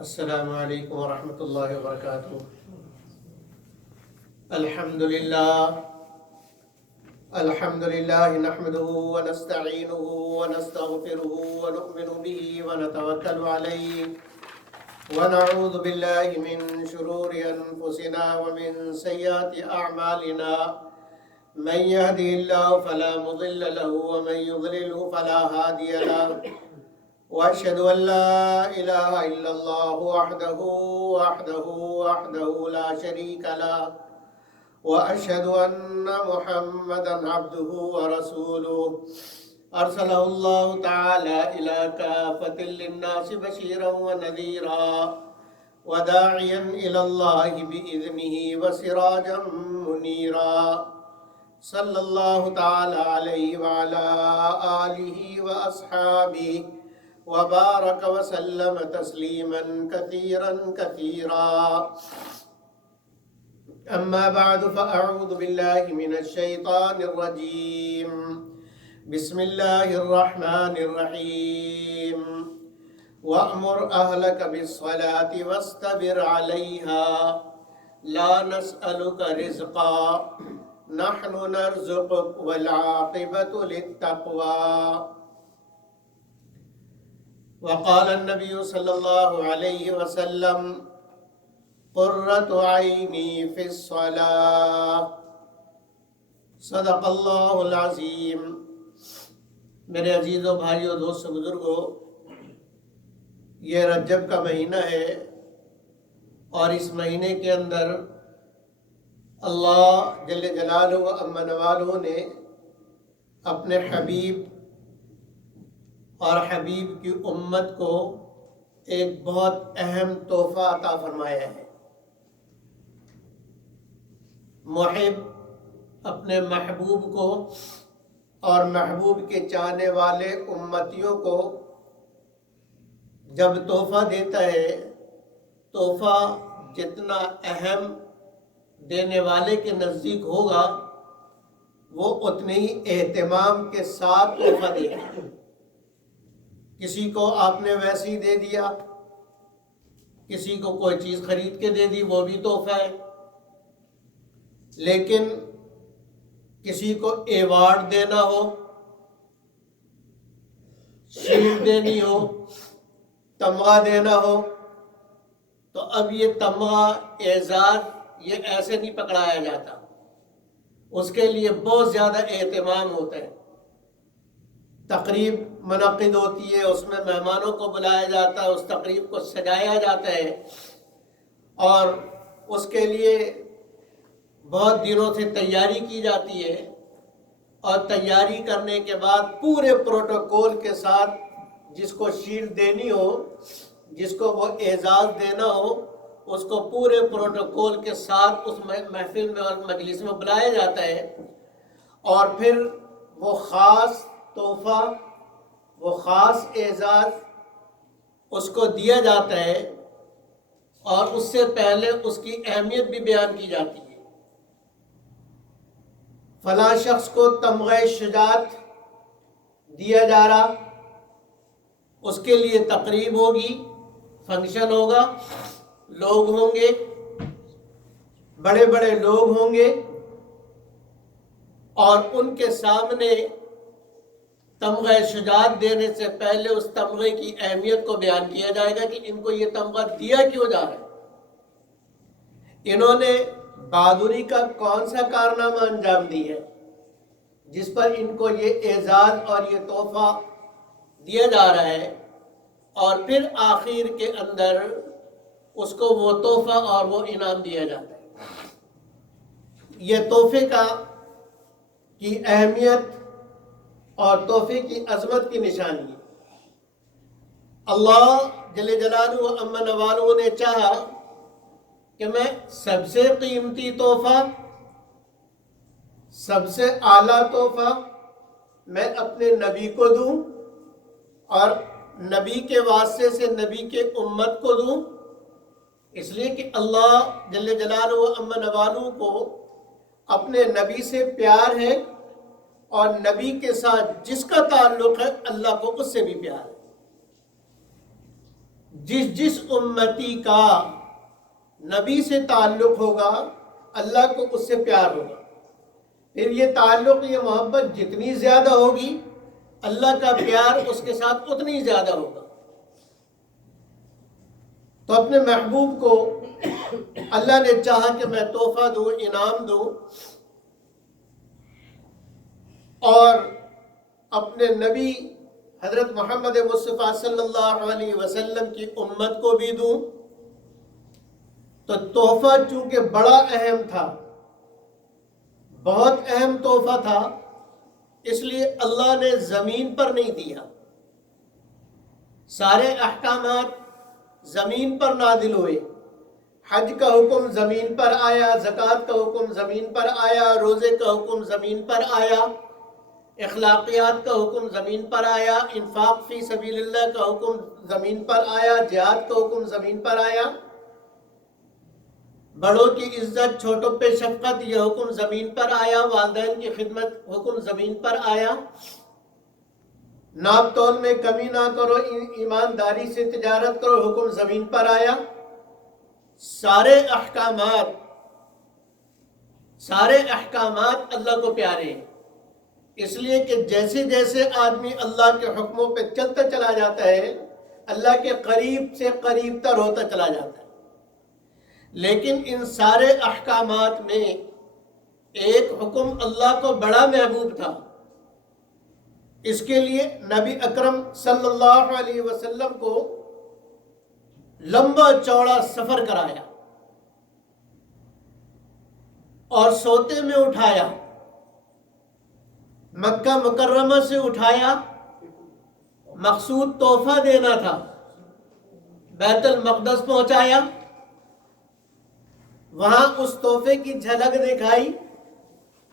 السلام علیکم ورحمۃ اللہ وبرکاتہ۔ الحمد للہ نحمده ونستعینه ونستغفره ونؤمن به ونتوکل علیہ ونعوذ باللہ من شرور انفسنا ومن سیئات اعمالنا، من يهده الله فلا مضل له ومن يضلله فلا هادي له، وأشهد أن لا إله إلا الله وحده لا شريك له، وأشهد أن محمدا عبده ورسوله أرسله الله تعالى إلى كافة للناس بشيرا ونذيرا وداعيا إلى الله بإذنه وسراجا منيرا، صلى الله تعالى عليه وعلى آله وأصحابه وبارك وسلم تسليما كثيرا كثيرا، أما بعد فأعوذ بالله من الشيطان الرجيم، بسم الله الرحمن الرحيم، وأمر أهلك بالصلاة واصطبر عليها لا نسألك رزقا نحن نرزقك والعاقبة للتقوى، وقال النبي صلى الله عليه وسلم قرة عيني في الصلاة، صدق اللہ العظیم۔ میرے عزیزوں، بھائیوں، دوستوں، بزرگوں، یہ رجب کا مہینہ ہے اور اس مہینے کے اندر اللہ جل جلالہ و عم نوالہ نے اپنے حبیب اور حبیب کی امت کو ایک بہت اہم تحفہ عطا فرمایا ہے۔ محب اپنے محبوب کو اور محبوب کے چاہنے والے امتیوں کو جب تحفہ دیتا ہے، تحفہ جتنا اہم دینے والے کے نزدیک ہوگا وہ اتنے ہی اہتمام کے ساتھ تحفہ دے گا۔ کسی کو آپ نے ویسے ہی دے دیا، کسی کو کوئی چیز خرید کے دے دی، وہ بھی تحفہ ہے، لیکن کسی کو ایوارڈ دینا ہو، شیلڈ دینی ہو، تمغہ دینا ہو، تو اب یہ تمغہ، اعزاز، یہ ایسے نہیں پکڑایا جاتا، اس کے لیے بہت زیادہ اہتمام ہوتا ہے۔ تقریب منعقد ہوتی ہے، اس میں مہمانوں کو بلایا جاتا ہے، اس تقریب کو سجایا جاتا ہے اور اس کے لیے بہت دنوں سے تیاری کی جاتی ہے، اور تیاری کرنے کے بعد پورے پروٹوکول کے ساتھ جس کو شیلڈ دینی ہو، جس کو وہ اعزاز دینا ہو، اس کو پورے پروٹوکول کے ساتھ اس محفل میں اور مجلس میں بلایا جاتا ہے، اور پھر وہ خاص تحفہ، وہ خاص اعزاز اس کو دیا جاتا ہے، اور اس سے پہلے اس کی اہمیت بھی بیان کی جاتی ہے۔ فلاں شخص کو تمغہ شجاعت دیا جا رہا، اس کے لیے تقریب ہوگی، فنکشن ہوگا، لوگ ہوں گے، بڑے بڑے لوگ ہوں گے، اور ان کے سامنے تمغہ شجاعت دینے سے پہلے اس تمغے کی اہمیت کو بیان کیا جائے گا کہ ان کو یہ تمغہ دیا کیوں جا رہا ہے، انہوں نے بہادری کا کون سا کارنامہ انجام دی ہے جس پر ان کو یہ اعزاز اور یہ تحفہ دیا جا رہا ہے، اور پھر آخر کے اندر اس کو وہ تحفہ اور وہ انعام دیا جاتا ہے۔ یہ تحفے کی اہمیت اور تحفے کی عظمت کی نشانی ہے۔ اللہ جل جلالہ و عم نوالہ نے چاہا کہ میں سب سے قیمتی تحفہ، سب سے اعلیٰ تحفہ میں اپنے نبی کو دوں، اور نبی کے واسطے سے نبی کے امت کو دوں، اس لیے کہ اللہ جل جلالہ و عم نوالہ کو اپنے نبی سے پیار ہے، اور نبی کے ساتھ جس کا تعلق ہے اللہ کو اس سے بھی پیار ہے۔ جس امتی کا نبی سے تعلق ہوگا اللہ کو اس سے پیار ہوگا. پھر یہ تعلق، یہ محبت جتنی زیادہ ہوگی اللہ کا پیار اس کے ساتھ اتنی زیادہ ہوگا. تو اپنے محبوب کو اللہ نے چاہا کہ میں تحفہ دوں، انعام دوں، اور اپنے نبی حضرت محمد مصطفیٰ صلی اللہ علیہ وسلم کی امت کو بھی دوں. تو تحفہ چونکہ بڑا اہم تھا، بہت اہم تحفہ تھا، اس لیے اللہ نے زمین پر نہیں دیا. سارے احکامات زمین پر نازل ہوئے. حج کا حکم زمین پر آیا، زکوٰۃ کا حکم زمین پر آیا، روزے کا حکم زمین پر آیا، اخلاقیات کا حکم زمین پر آیا، انفاق فی سبیل اللہ کا حکم زمین پر آیا، جہاد کا حکم زمین پر آیا، بڑوں کی عزت، چھوٹوں پہ شفقت، یہ حکم زمین پر آیا، والدین کی خدمت حکم زمین پر آیا، ناپ تول میں کمی نہ کرو، ایمانداری سے تجارت کرو، حکم زمین پر آیا. سارے احکامات اللہ کو پیارے ہیں، اس لیے کہ جیسے جیسے آدمی اللہ کے حکموں پہ چلتا چلا جاتا ہے اللہ کے قریب سے قریب تر ہوتا چلا جاتا ہے. لیکن ان سارے احکامات میں ایک حکم اللہ کو بڑا محبوب تھا. اس کے لیے نبی اکرم صلی اللہ علیہ وسلم کو لمبا چوڑا سفر کرایا اور سوتے میں اٹھایا، مکہ مکرمہ سے اٹھایا. مقصود تحفہ دینا تھا، بیت المقدس پہنچایا، وہاں اس تحفے کی جھلک دکھائی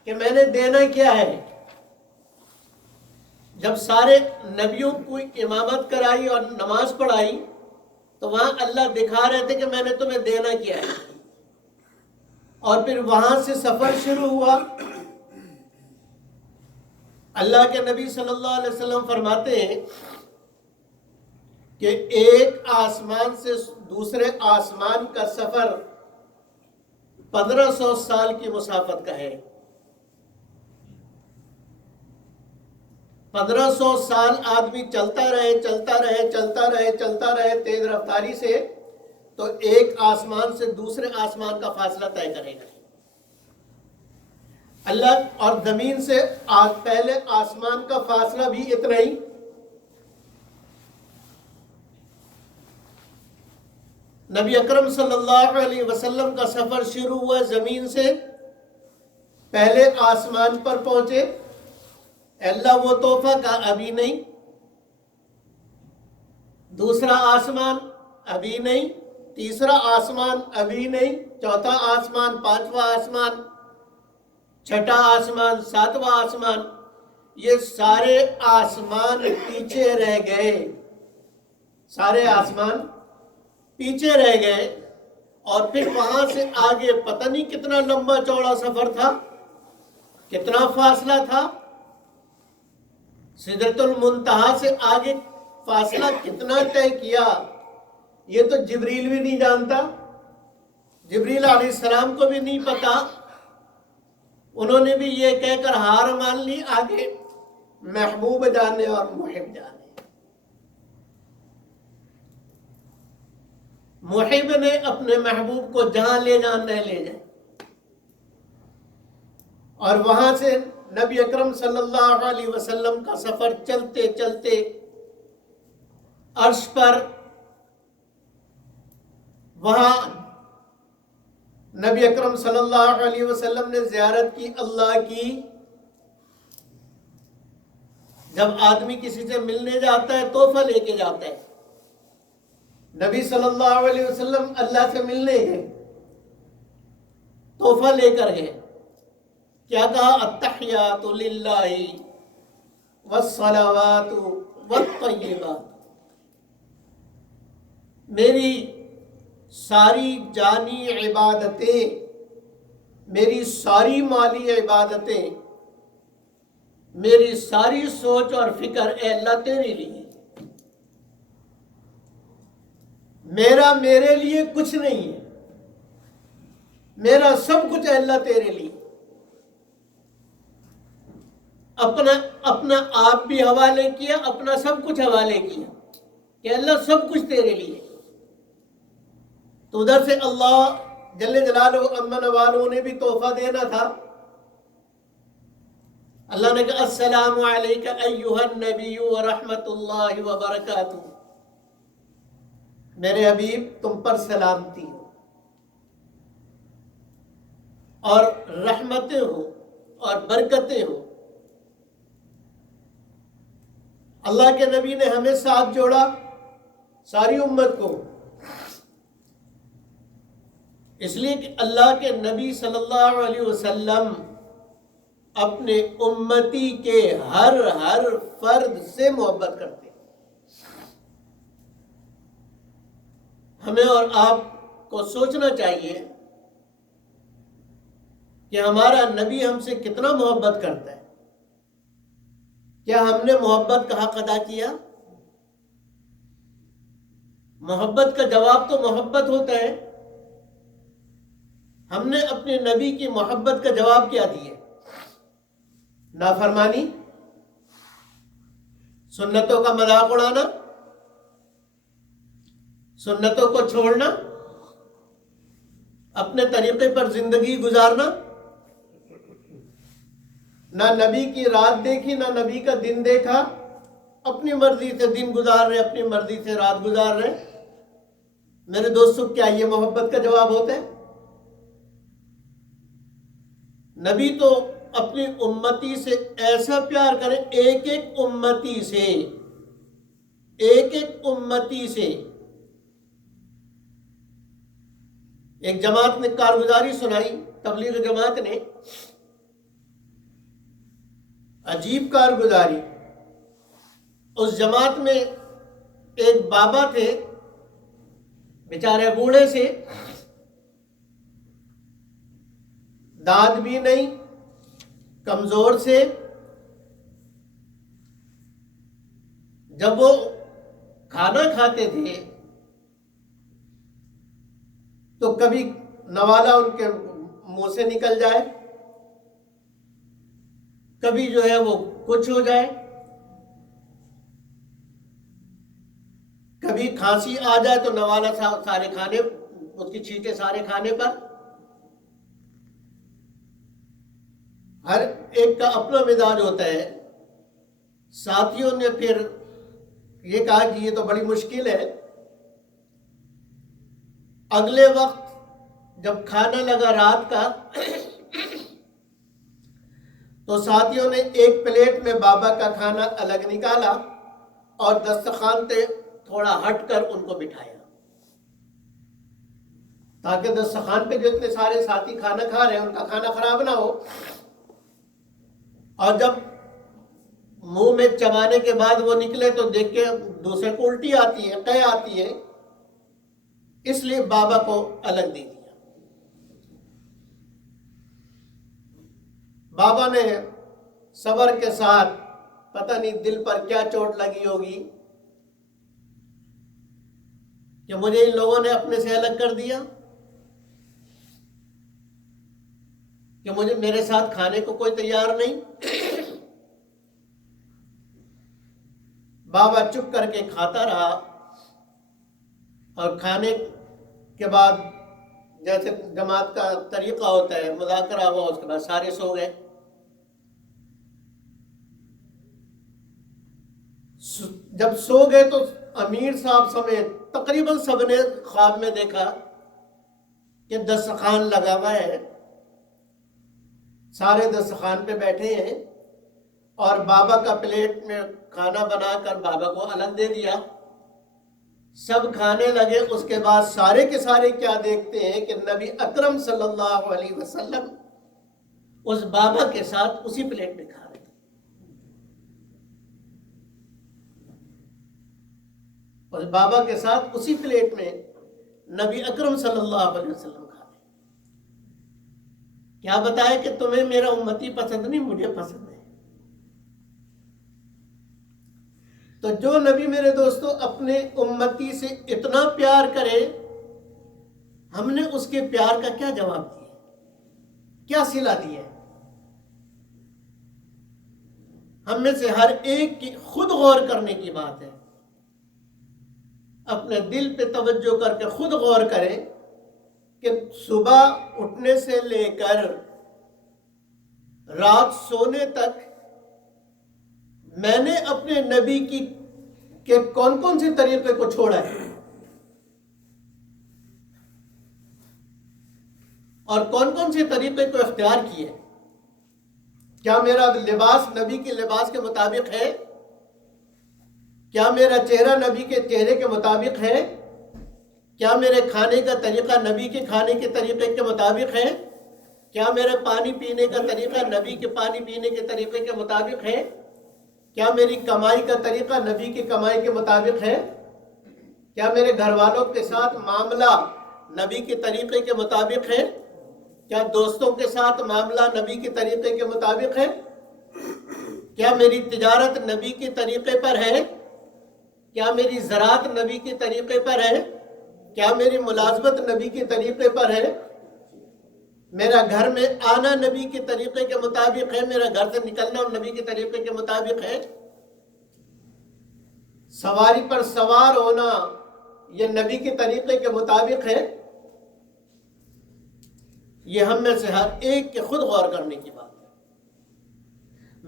کہ میں نے دینا کیا ہے. جب سارے نبیوں کو امامت کرائی اور نماز پڑھائی تو وہاں اللہ دکھا رہے تھے کہ میں نے تمہیں دینا کیا ہے. اور پھر وہاں سے سفر شروع ہوا. اللہ کے نبی صلی اللہ علیہ وسلم فرماتے ہیں کہ ایک آسمان سے دوسرے آسمان کا سفر 1500 سال کی مسافت کا ہے. 1500 سال آدمی چلتا رہے تیز رفتاری سے تو ایک آسمان سے دوسرے آسمان کا فاصلہ طے کرے گا. اللہ اور زمین سے پہلے آسمان کا فاصلہ بھی اتنا ہی. نبی اکرم صلی اللہ علیہ وسلم کا سفر شروع ہوا زمین سے، پہلے آسمان پر پہنچے. اللہ وہ تحفہ کا ابھی نہیں، دوسرا آسمان ابھی نہیں، تیسرا آسمان ابھی نہیں، چوتھا آسمان، پانچواں آسمان، چھٹا آسمان، ساتواں آسمان، یہ سارے آسمان پیچھے رہ گئے. سارے آسمان پیچھے رہ گئے. اور پھر وہاں سے آگے پتہ نہیں کتنا لمبا چوڑا سفر تھا، کتنا فاصلہ تھا. سدرۃ المنتہا سے آگے فاصلہ کتنا طے کیا یہ تو جبریل بھی نہیں جانتا، جبریل علیہ السلام کو بھی نہیں پتا. انہوں نے بھی یہ کہہ کر ہار مان لی، آگے محبوب جانے اور محب جانے. محب نے اپنے محبوب کو جہاں لے جانا ہے لے جائے. اور وہاں سے نبی اکرم صلی اللہ علیہ وسلم کا سفر چلتے چلتے عرش پر، وہاں نبی اکرم صلی اللہ علیہ وسلم نے زیارت کی اللہ کی. جب آدمی کسی سے ملنے جاتا ہے تحفہ لے کے جاتا ہے. نبی صلی اللہ علیہ وسلم اللہ سے ملنے گئے، تحفہ لے کر گئے. کیا کہا؟ التحیات للہ والصلوات والطیبات. میری ساری جانی عبادتیں، میری ساری مالی عبادتیں، میری ساری سوچ اور فکر اے اللہ تیرے لیے. میرے لیے کچھ نہیں ہے، میرا سب کچھ ہے اللہ تیرے لیے. اپنا آپ بھی حوالے کیا، اپنا سب کچھ حوالے کیا کہ اللہ سب کچھ تیرے لیے. تو ادھر سے اللہ جل جلالہ امن والوں نے بھی تحفہ دینا تھا. اللہ نے کہا السلام علیک ایھا النبی ورحمۃ اللہ وبرکاتہ، میرے حبیب تم پر سلامتی ہو اور رحمتیں ہو اور برکتیں ہو. اللہ کے نبی نے ہمیں ساتھ جوڑا ساری امت کو، اس لیے کہ اللہ کے نبی صلی اللہ علیہ وسلم اپنے امتی کے ہر فرد سے محبت کرتے ہیں. ہمیں اور آپ کو سوچنا چاہیے کہ ہمارا نبی ہم سے کتنا محبت کرتا ہے. کیا ہم نے محبت کا حق ادا کیا؟ محبت کا جواب تو محبت ہوتا ہے. ہم نے اپنے نبی کی محبت کا جواب کیا دیا؟ نافرمانی، سنتوں کا مذاق اڑانا، سنتوں کو چھوڑنا، اپنے طریقے پر زندگی گزارنا. نہ نبی کی رات دیکھی نہ نبی کا دن دیکھا، اپنی مرضی سے دن گزار رہے، اپنی مرضی سے رات گزار رہے. میرے دوستو، کیا یہ محبت کا جواب ہوتا ہے؟ نبی تو اپنی امتی سے ایسا پیار کرے، ایک ایک امتی سے، ایک ایک امتی سے. ایک جماعت نے کارگزاری سنائی، تبلیغ جماعت نے، عجیب کارگزاری. اس جماعت میں ایک بابا تھے، بیچارے بوڑھے سے، دانت بھی نہیں، کمزور سے. جب وہ کھانا کھاتے تھے تو کبھی نوالا ان کے منہ سے نکل جائے، کبھی جو ہے وہ کچھ ہو جائے، کبھی کھانسی آ جائے تو نوالا سارے کھانے، اس کی چھینٹیں سارے کھانے پر. ہر ایک کا اپنا مزاج ہوتا ہے. ساتھیوں نے پھر یہ کہا کہ یہ تو بڑی مشکل ہے. اگلے وقت جب کھانا لگا رات کا تو ساتھیوں نے ایک پلیٹ میں بابا کا کھانا الگ نکالا اور دسترخوان سے تھوڑا ہٹ کر ان کو بٹھایا تاکہ دسترخوان پہ جو اتنے سارے ساتھی کھانا کھا رہے ہیں ان کا کھانا خراب نہ ہو. اور جب منہ میں چبانے کے بعد وہ نکلے تو دیکھ کے دوسرے کو الٹی آتی ہے، قے آتی ہے، اس لیے بابا کو الگ دے دیا. بابا نے صبر کے ساتھ، پتہ نہیں دل پر کیا چوٹ لگی ہوگی کہ مجھے ان لوگوں نے اپنے سے الگ کر دیا، کہ مجھے میرے ساتھ کھانے کو کوئی تیار نہیں. بابا چپ کر کے کھاتا رہا اور کھانے کے بعد جیسے جماعت کا طریقہ ہوتا ہے، مذاکرہ ہوا، اس کے بعد سارے سو گئے. جب سو گئے تو امیر صاحب سمیت تقریباً سب نے خواب میں دیکھا کہ دسترخوان لگا ہوا ہے، سارے دسترخوان پہ بیٹھے ہیں اور بابا کا پلیٹ میں کھانا بنا کر بابا کو الگ دے دیا. سب کھانے لگے. اس کے بعد سارے کے سارے کیا دیکھتے ہیں کہ نبی اکرم صلی اللہ علیہ وسلم اس بابا کے ساتھ اسی پلیٹ میں کھا رہے ہیں. اس بابا کے ساتھ اسی پلیٹ میں نبی اکرم صلی اللہ علیہ وسلم کھا رہے ہیں. کیا بتائے کہ تمہیں میرا امتی پسند نہیں، مجھے پسند ہے. تو جو نبی میرے دوستو اپنے امتی سے اتنا پیار کرے، ہم نے اس کے پیار کا کیا جواب دیا، کیا صلہ دیا ہے؟ ہم میں سے ہر ایک کی خود غور کرنے کی بات ہے، اپنے دل پہ توجہ کر کے خود غور کریں کہ صبح اٹھنے سے لے کر رات سونے تک میں نے اپنے نبی کے کون کون سے طریقے کو چھوڑا ہے اور کون کون سے طریقے کو اختیار کیے؟ کیا میرا لباس نبی کے لباس کے مطابق ہے؟ کیا میرا چہرہ نبی کے چہرے کے مطابق ہے؟ کیا میرے کھانے کا طریقہ نبی کے کھانے کے طریقے کے مطابق ہے؟ کیا میرے پانی پینے کا طریقہ نبی کے پانی پینے کے طریقے کے مطابق ہے؟ کیا میری کمائی کا طریقہ نبی کی کمائی کے مطابق ہے؟ کیا میرے گھر والوں کے ساتھ معاملہ نبی کے طریقے کے مطابق ہے؟ کیا دوستوں کے ساتھ معاملہ نبی کے طریقے کے مطابق ہے؟ کیا میری تجارت نبی کے طریقے پر ہے؟ کیا میری زراعت نبی کے طریقے پر ہے؟ کیا میری ملازمت نبی کے طریقے پر ہے؟ میرا گھر میں آنا نبی کے طریقے کے مطابق ہے؟ میرا گھر سے نکلنا نبی کے طریقے کے مطابق ہے؟ سواری پر سوار ہونا یہ نبی کے طریقے کے مطابق ہے؟ یہ ہم میں سے ہر ایک کے خود غور کرنے کی بات ہے۔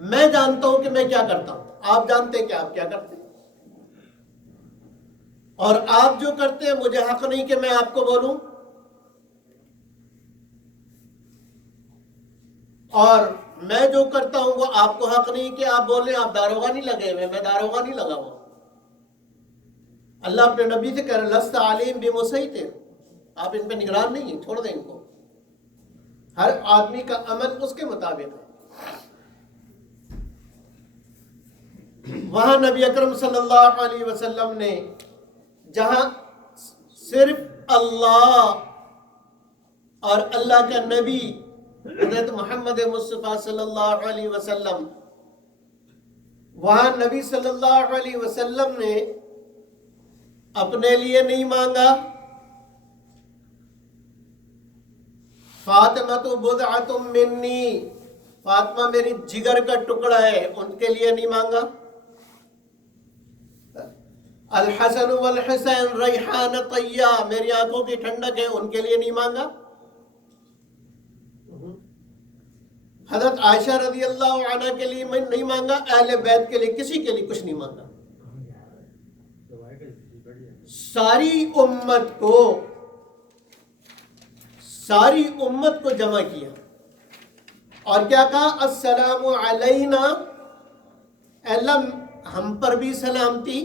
میں جانتا ہوں کہ میں کیا کرتا ہوں، آپ جانتے ہیں کہ آپ کیا کرتے ہیں، اور آپ جو کرتے ہیں مجھے حق نہیں کہ میں آپ کو بولوں، اور میں جو کرتا ہوں وہ آپ کو حق نہیں کہ آپ بولیں آپ داروغہ نہیں لگے ہوئے، میں داروغہ نہیں لگا ہوا۔ اللہ اپنے نبی سے کہہ رہے لست علیم بمسیطر، آپ ان پہ نگران نہیں ہیں، چھوڑ دیں ان کو، ہر آدمی کا عمل اس کے مطابق ہے۔ وہاں نبی اکرم صلی اللہ علیہ وسلم نے جہاں صرف اللہ اور اللہ کا نبی حضرت محمد مصطفیٰ صلی اللہ علیہ وسلم، وہاں نبی صلی اللہ علیہ وسلم نے اپنے لیے نہیں مانگا، فاطمہ بضعۃ منی، فاطمہ میری جگر کا ٹکڑا ہے، ان کے لیے نہیں مانگا۔ الحسن والحسین ریحان طیہ، میری آنکھوں کی ٹھنڈک ہے، ان کے لیے نہیں مانگا۔ حضرت عائشہ رضی اللہ عنہ کے لیے میں نہیں مانگا، اہل بیت کے لیے کسی کے لیے کچھ نہیں مانگا۔ ساری امت کو جمع کیا اور کیا کہا، السلام علینا، اللہ ہم پر بھی سلامتی،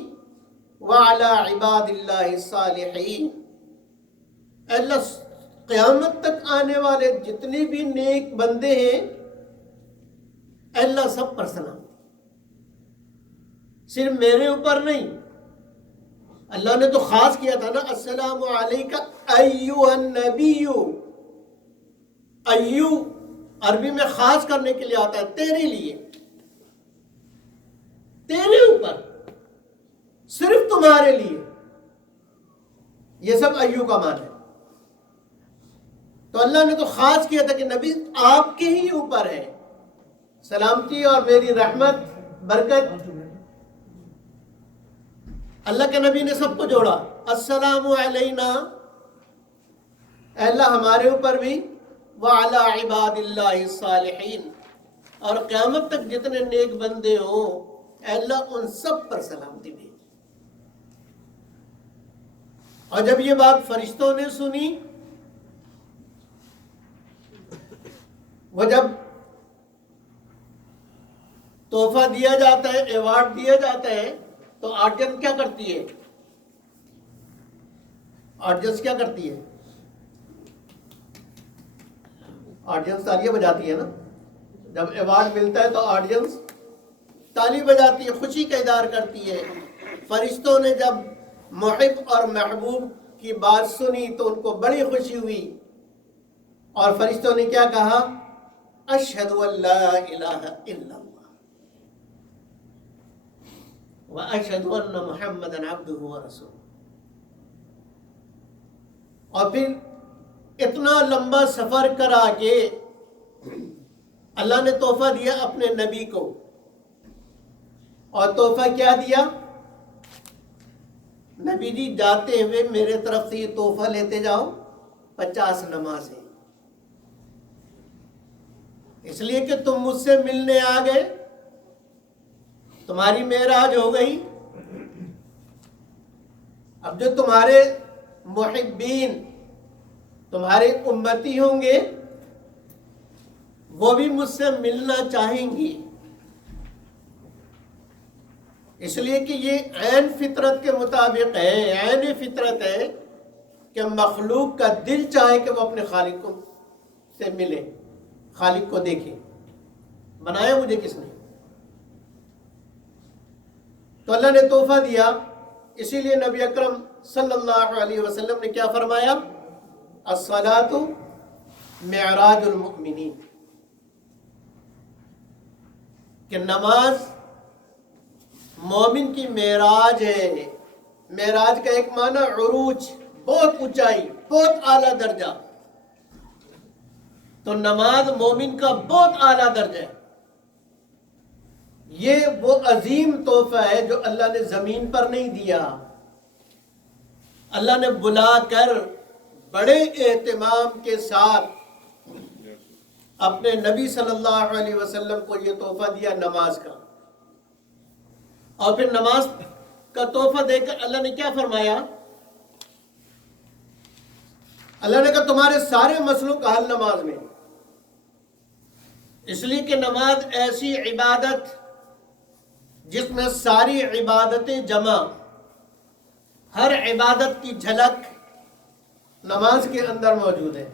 وعلی عباد اللہ الصالحین، اللہ قیامت تک آنے والے جتنے بھی نیک بندے ہیں اللہ سب پر سلامتی، صرف میرے اوپر نہیں۔ اللہ نے تو خاص کیا تھا نا، السلام علیکہ ایھا النبی، ایو عربی میں خاص کرنے کے لیے آتا ہے، تیرے لیے، تیرے اوپر، صرف تمہارے لیے، یہ سب ایو کا معنی ہے۔ تو اللہ نے تو خاص کیا تھا کہ نبی آپ کے ہی اوپر ہے سلامتی اور میری رحمت برکت۔ اللہ کے نبی نے سب کو جوڑا، السلام علینا، اللہ ہمارے اوپر بھی، وعلی عباد اللہ الصالحین، اور قیامت تک جتنے نیک بندے ہوں اللہ ان سب پر سلامتی بھی۔ اور جب یہ بات فرشتوں نے سنی، وہ جب تحفہ دیا جاتا ہے، ایوارڈ دیا جاتا ہے، تو آڈینس کیا کرتی ہے؟ آڈینس کیا کرتی ہے؟ آڈینس تالیاں بجاتی ہے نا، جب ایوارڈ ملتا ہے تو آڈینس تالی بجاتی ہے، خوشی کا اظہار کرتی ہے۔ فرشتوں نے جب محب اور محبوب کی بات سنی تو ان کو بڑی خوشی ہوئی، اور فرشتوں نے کیا کہا، اشہد ان لا الہ الا اللہ، وَأَشْهَدُ أَنَّ مُحَمَّدًا عَبْدُهُ وَرَسُولُهُ. اور پھر اتنا لمبا سفر کرا کے اللہ نے تحفہ دیا اپنے نبی کو، اور تحفہ کیا دیا؟ نبی جی جاتے ہوئے میرے طرف سے یہ تحفہ لیتے جاؤ 50 نمازیں، اس لیے کہ تم مجھ سے ملنے آ گئے، تمہاری معراج ہو گئی. اب جو تمہارے محبین، تمہارے امتی ہوں گے، وہ بھی مجھ سے ملنا چاہیں گی. اس لیے کہ یہ عین فطرت کے مطابق ہے، عین فطرت ہے کہ مخلوق کا دل چاہے کہ وہ اپنے خالق کو سے ملے، خالق کو دیکھے. بنایا مجھے کس نے؟ تو اللہ نے تحفہ دیا. اسی لیے نبی اکرم صلی اللہ علیہ وسلم نے کیا فرمایا؟ الصلاۃ معراج المؤمنین، کہ نماز مومن کی معراج ہے. معراج کا ایک معنی عروج، بہت اونچائی، بہت اعلیٰ درجہ. تو نماز مومن کا بہت اعلیٰ درجہ ہے. یہ وہ عظیم تحفہ ہے جو اللہ نے زمین پر نہیں دیا. اللہ نے بلا کر بڑے اہتمام کے ساتھ اپنے نبی صلی اللہ علیہ وسلم کو یہ تحفہ دیا نماز کا. اور پھر نماز کا تحفہ دے کر اللہ نے کیا فرمایا؟ اللہ نے کہا تمہارے سارے مسئلوں کا حل نماز میں. اس لیے کہ نماز ایسی عبادت جس میں ساری عبادتیں جمع، ہر عبادت کی جھلک نماز کے اندر موجود ہے.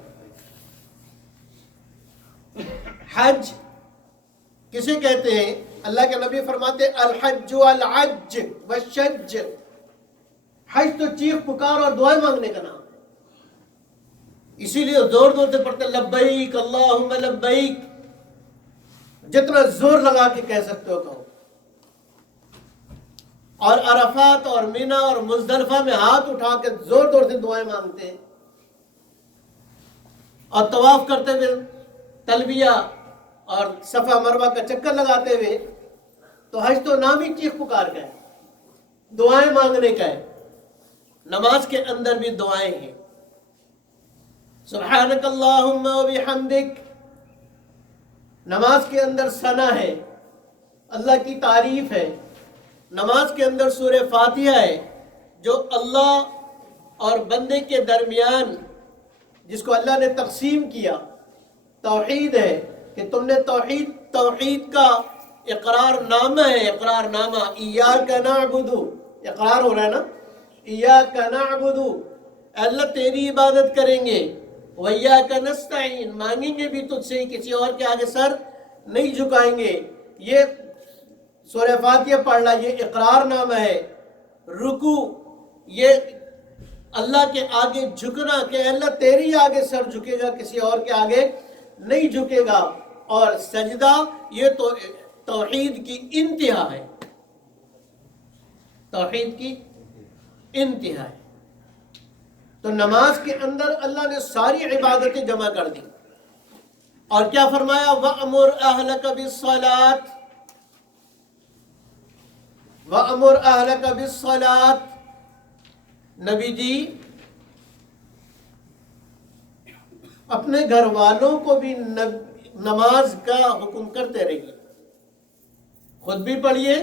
حج کسے کہتے ہیں؟ اللہ کے نبی فرماتے الحج العج والشج. حج تو چیخ پکار اور دعائیں مانگنے کا نام ہے. اسی لیے زور زور سے پڑھتے لبیک اللہم لبیک، جتنا زور لگا کے کہہ سکتے ہو کہو. اور عرفات اور مینا اور مزدلفہ میں ہاتھ اٹھا کے زور زور سے دعائیں مانگتے ہیں. اور طواف کرتے ہوئے تلبیہ اور صفا مروہ کا چکر لگاتے ہوئے. تو حج تو نام ہی چیخ پکار کا ہے، دعائیں مانگنے کا ہے. نماز کے اندر بھی دعائیں ہیں. سبحانک اللہم و بحمدک، نماز کے اندر ثنا ہے، اللہ کی تعریف ہے. نماز کے اندر سورہ فاتحہ ہے جو اللہ اور بندے کے درمیان، جس کو اللہ نے تقسیم کیا. توحید ہے کہ تم نے توحید کا اقرار نامہ ہے، اقرار نامہ. ایاک نعبد، اقرار ہو رہا ہے نا، ایاک نعبد، اللہ تیری عبادت کریں گے. وایاک نستعین، مانگیں گے بھی تجھ سے، کسی اور کے آگے سر نہیں جھکائیں گے. یہ سورہ فاتحہ پڑھنا یہ اقرار نامہ ہے. رکوع یہ اللہ کے آگے جھکنا کہ اللہ تیری آگے سر جھکے گا، کسی اور کے آگے نہیں جھکے گا. اور سجدہ یہ تو توحید کی انتہا ہے، توحید کی انتہا ہے. تو نماز کے اندر اللہ نے ساری عبادتیں جمع کر دی. اور کیا فرمایا؟ وَأْمُرْ أَهْلَكَ بِالصَّلَاةِ، وَأْمُرْ أَهْلَكَ بِالصَّلَاةِ. نبی جی اپنے گھر والوں کو بھی نماز کا حکم کرتے رہیے، خود بھی پڑھیے.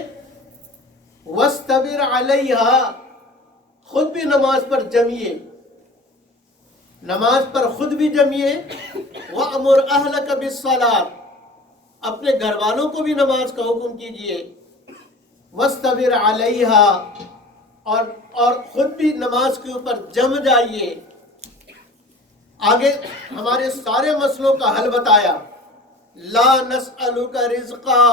وَاسْتَبِرْ عَلَيْهَا، خود بھی نماز پر جمیے، نماز پر خود بھی جمیے. وَأْمُرْ أَهْلَكَ بِالصَّلَاةِ، اپنے گھر والوں کو بھی نماز کا حکم کیجیے. وَاسْتَبِرْ عَلَيْهَا، اور خود بھی نماز کے اوپر جم جائیے. آگے ہمارے سارے مسئلوں کا حل بتایا. لا نسألک رزقا،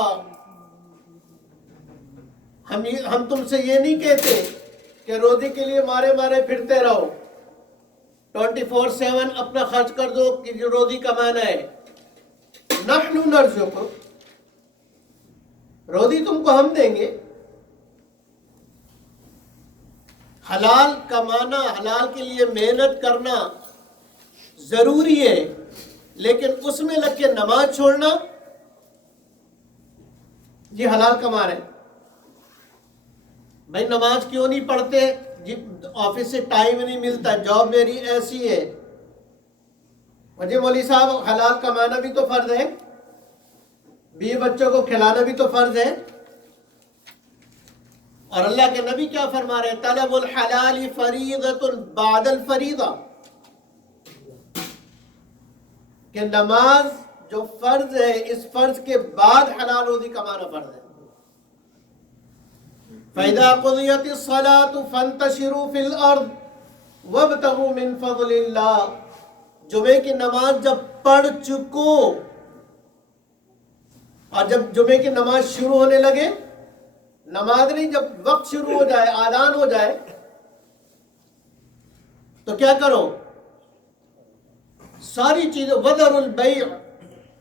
ہم تم سے یہ نہیں کہتے کہ روزی کے لیے مارے مارے پھرتے رہو، 24/7 اپنا خرچ کر دو کہ جو روزی کمانا ہے. نحن نرزقک، روزی تم کو ہم دیں گے. حلال کمانا، حلال کے لیے محنت کرنا ضروری ہے، لیکن اس میں لگ کے نماز چھوڑنا، جی حلال کما رہے بھائی نماز کیوں نہیں پڑھتے؟ جی آفس سے ٹائم نہیں ملتا، جاب میری ایسی ہے۔ جی مولوی صاحب حلال کمانا بھی تو فرض ہے، بیوی بچوں کو کھلانا بھی تو فرض ہے۔ اور اللہ کے نبی کیا فرما رہے ہیں؟ طلب الحلال فریضۃ بعد الفریضہ، کہ نماز جو فرض ہے اس فرض کے بعد حلال روزی کمانا فرض ہے۔ فَإِذَا قُضِيَتِ الصَّلَاةُ فَانتَشِرُوا فِي الْأَرْضِ وَابْتَغُوا مِنْ فَضْلِ اللَّهِ، جمعے کی نماز جب پڑھ چکو اور جب جمعے کی نماز شروع ہونے لگے، نماز نہیں، جب وقت شروع ہو جائے، اذان ہو جائے، تو کیا کرو؟ ساری چیزیں، وَذَرُوا الْبَيْعَ،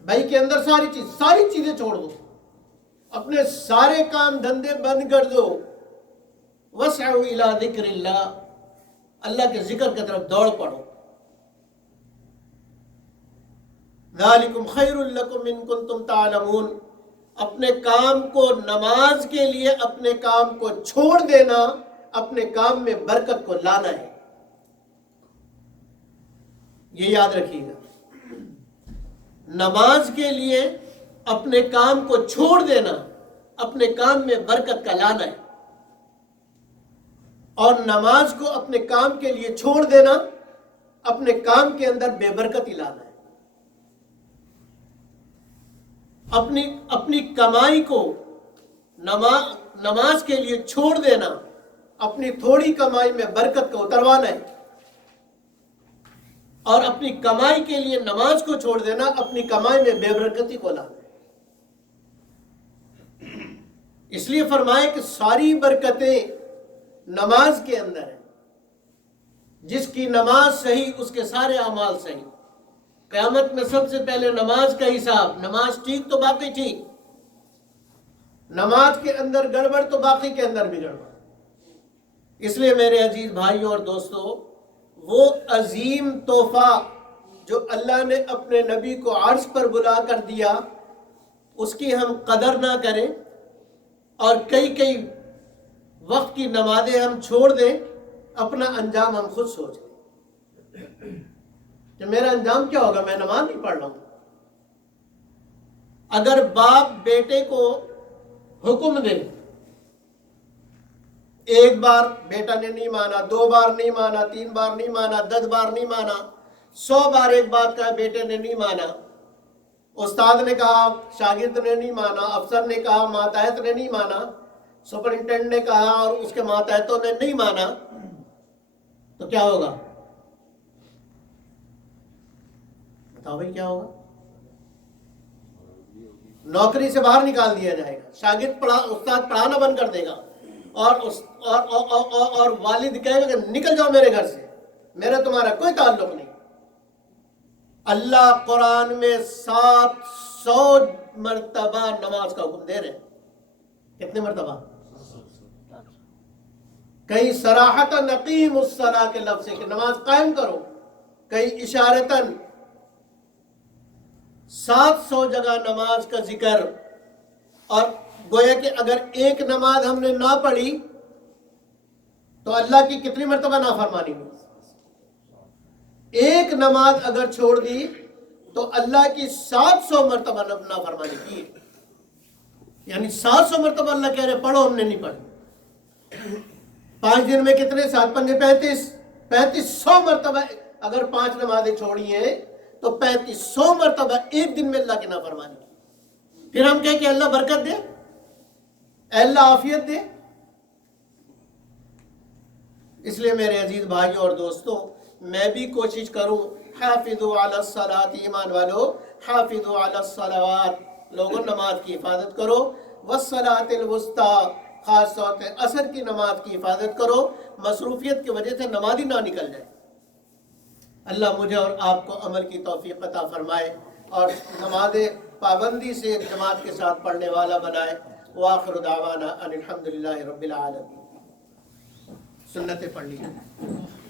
بھائی کے اندر ساری چیزیں چھوڑ دو، اپنے سارے کام دھندے بند کر دو۔ وَاسْعَوْا إِلَىٰ ذِكْرِ اللَّهِ، اللہ کے ذکر کی طرف دوڑ پڑو۔ ذَلِكُمْ خَيْرٌ لَكُمْ إِن كُنتُمْ تَعْلَمُونَ، اپنے کام کو، نماز کے لیے اپنے کام کو چھوڑ دینا، اپنے کام میں برکت کو لانا ہے، یہ یاد رکھیے گا۔ نماز کے لیے اپنے کام کو چھوڑ دینا، اپنے کام میں برکت کا لانا ہے، اور نماز کو اپنے کام کے لیے چھوڑ دینا، اپنے کام کے اندر بے برکتی لانا ہے۔ اپنی کمائی کو نماز کے لیے چھوڑ دینا، اپنی تھوڑی کمائی میں برکت کو اتروانا ہے، اور اپنی کمائی کے لیے نماز کو چھوڑ دینا، اپنی کمائی میں بے برکتی کو لانا ہے۔ اس لیے فرمائے کہ ساری برکتیں نماز کے اندر ہیں، جس کی نماز صحیح اس کے سارے اعمال صحیح۔ قیامت میں سب سے پہلے نماز کا حساب، نماز ٹھیک تو باقی ٹھیک، نماز کے اندر گڑبڑ تو باقی کے اندر بھی گڑبڑ۔ اس لیے میرے عزیز بھائیوں اور دوستو، وہ عظیم تحفہ جو اللہ نے اپنے نبی کو عرش پر بلا کر دیا، اس کی ہم قدر نہ کریں اور کئی وقت کی نمازیں ہم چھوڑ دیں، اپنا انجام ہم خود سوچ لیں کہ میرا انجام کیا ہوگا، میں نماز نہیں پڑھ رہا ہوں۔ اگر باپ بیٹے کو حکم دے، ایک بار بیٹا نے نہیں مانا، 2 بار نہیں مانا، 3 بار نہیں مانا، 10 بار نہیں مانا، 100 بار ایک بات کہا بیٹے نے نہیں مانا، استاد نے کہا، شاگرد نے نہیں مانا، افسر نے کہا، ماتحت نے نہیں مانا، سپرنٹینڈنٹ نے کہا اور اس کے ماتحتوں نے نہیں مانا، تو کیا ہوگا؟ بتاؤ بھائی کیا ہوگا؟ نوکری سے باہر نکال دیا جائے گا، شاگرد استاد پڑھانا بند کر دے گا، اور والد کہے گا کہ نکل جاؤ میرے گھر سے، میرا تمہارا کوئی تعلق نہیں۔ اللہ قرآن میں 700 مرتبہ نماز کا حکم دے رہے ہیں۔ کتنے مرتبہ؟ کہیں صراحتاً اقیم الصلاۃ کے لفظ ہے کہ نماز قائم کرو، کہیں اشارتاً 700 جگہ نماز کا ذکر۔ اور گویا کہ اگر ایک نماز ہم نے نہ پڑھی تو اللہ کی کتنی مرتبہ نافرمانی ہوئی؟ ایک نماز اگر چھوڑ دی تو اللہ کی 700 مرتبہ نافرمانی کی، یعنی 700 مرتبہ اللہ کہہ رہے پڑھو، ہم نے نہیں پڑھی۔ 5 دن میں کتنے؟ 7 پنجے 3500 مرتبہ اگر 5 نمازیں چھوڑی ہیں تو 3500 مرتبہ ایک دن میں اللہ کی نافرمانی کی۔ پھر ہم کہیں کہ اللہ برکت دے، اللہ عافیت دے۔ اس لیے میرے عزیز بھائیوں اور دوستوں، میں بھی کوشش کروں، حافظوا علی الصلاۃ، ایمان والو حافظوا علی الصلوات، لوگوں نماز کی حفاظت کرو، والصلاۃ الوسطیٰ، خاص طور پہ عصر کی نماز کی حفاظت کرو، مصروفیت کی وجہ سے نماز ہی نہ نکل جائے۔ اللہ مجھے اور آپ کو عمل کی توفیق عطا فرمائے اور نماز پابندی سے جماعت کے ساتھ پڑھنے والا بنائے۔ وآخر دعوانا ان الحمد للہ رب العالمین۔ سنتیں پڑھ لیجیے.